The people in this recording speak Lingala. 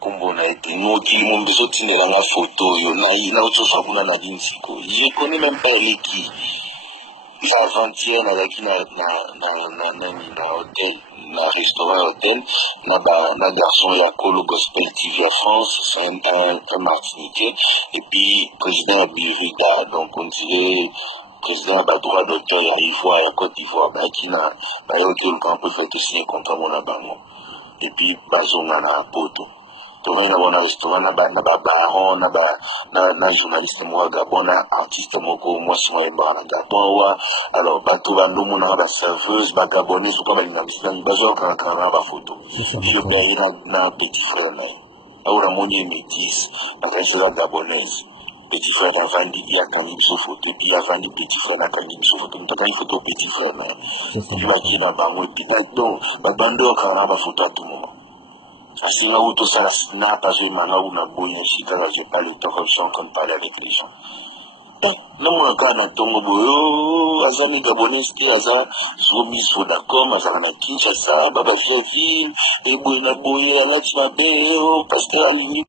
kombo na ete noki mombezo tinela nga photo yo na otosa kuna na dinsiko je connais même pas elle qui avant-hier nazalaki na hôtel na restaurant hôtel na garçon ya Kolo Gospel TV à France, c'est un Martiniquais et puis président ya Birida, donc on dirait président ya droit d'auteur ya Ivoire ya Côte d'Ivoire bayaki na bayoki oluka mpo fete signer contrat mona bango et puis bazonga na poto tomai na bona restaurant na babaron na journaliste moko Gabon na artiste moko mwasi moko yembaka na Gabon wa alors bato bandomona baserveuse bagabonnaise oka balinga misilangi bazwakakaka na bafoto je baye na petit frère na ye awo namoni ye métisse bakaisaka gabonaise petit frère avandi ye akangi biso foto epuis avandi petit frère nakangi biso foto moto akangi foto petit frère na ye epuis bakie na bango epuis donc babando okaka na bafoto à tout moment asinga où tout ça snap parce que maintenant on a beau ici quand j'ai pas le temps comme je suis en train de parler avec les gens non mon gars na tongo boyo azami gabonais te aza zomi so d'accord azala na Kinshasa baba chefile et boye na boye alati mabe pasteur alingi